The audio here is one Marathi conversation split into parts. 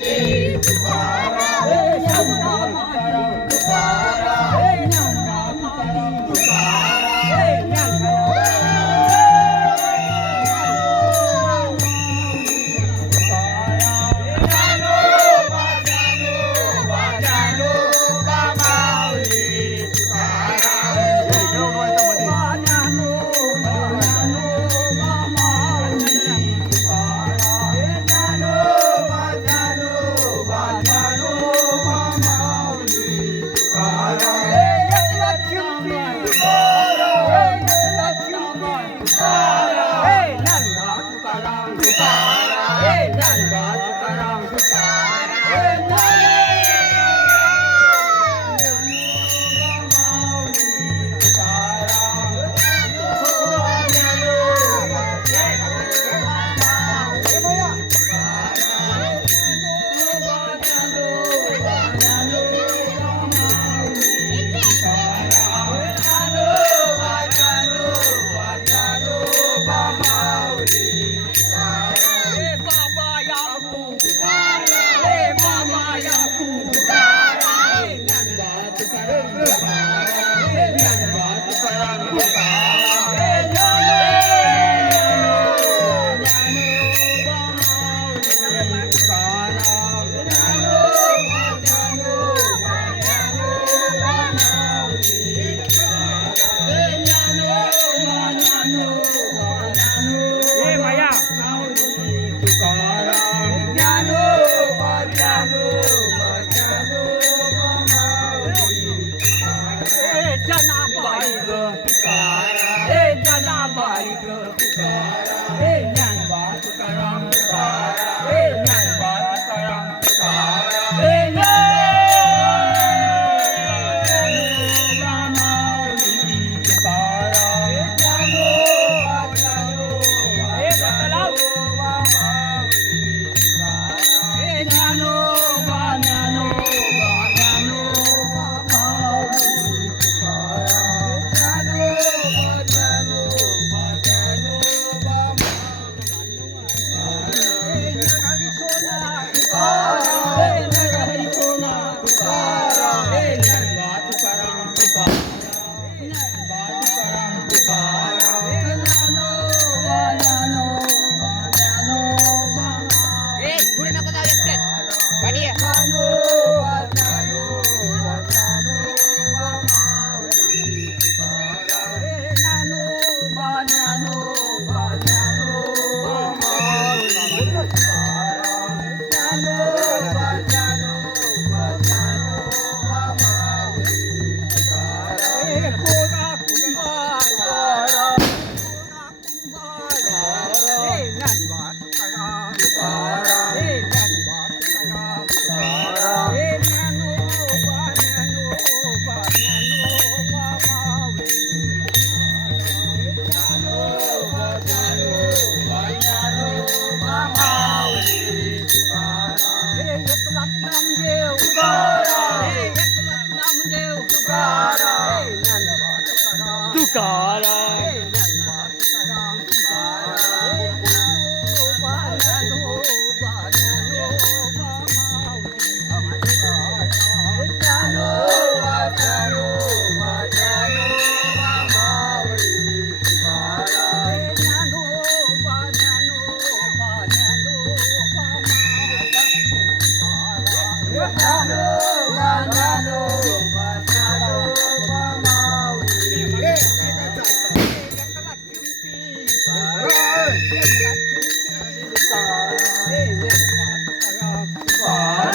Hey. 와,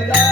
Lord.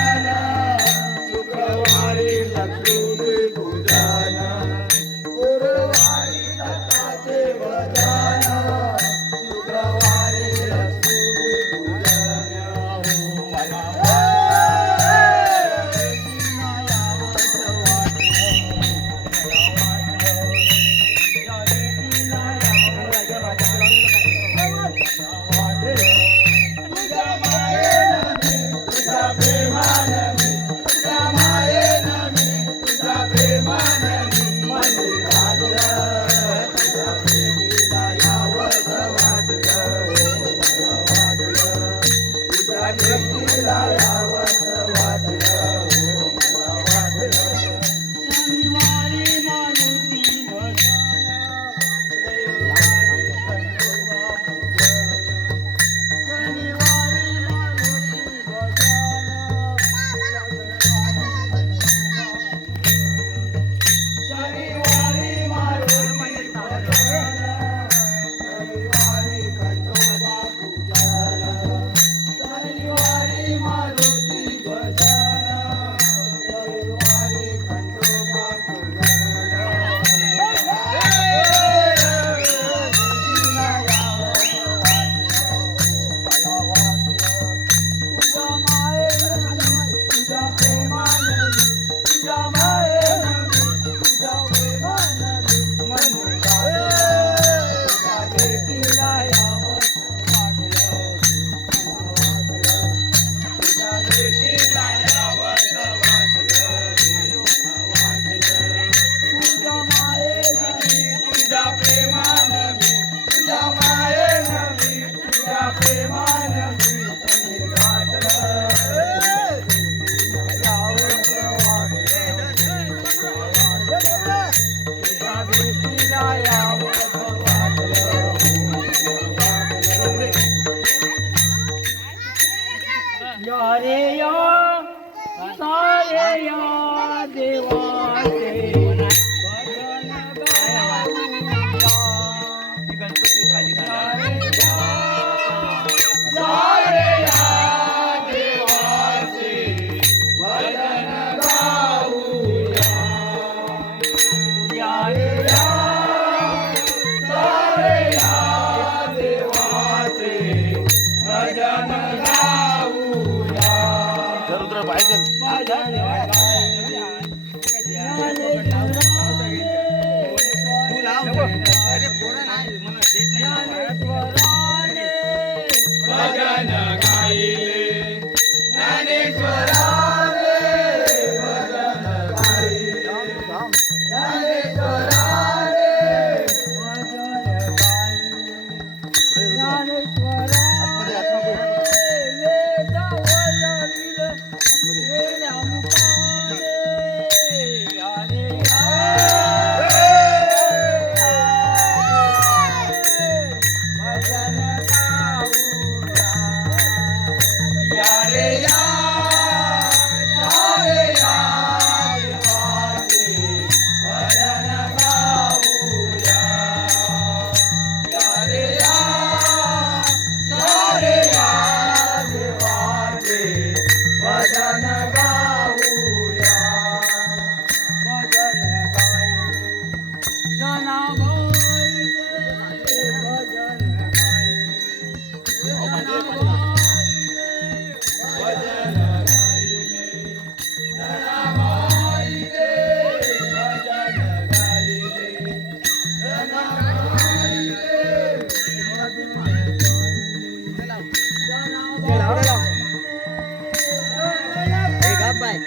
काय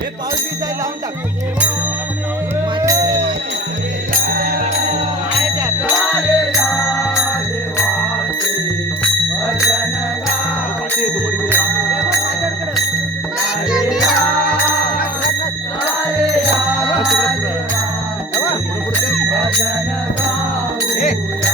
हे पाऊस बीज आहे लावून टाक Yeah.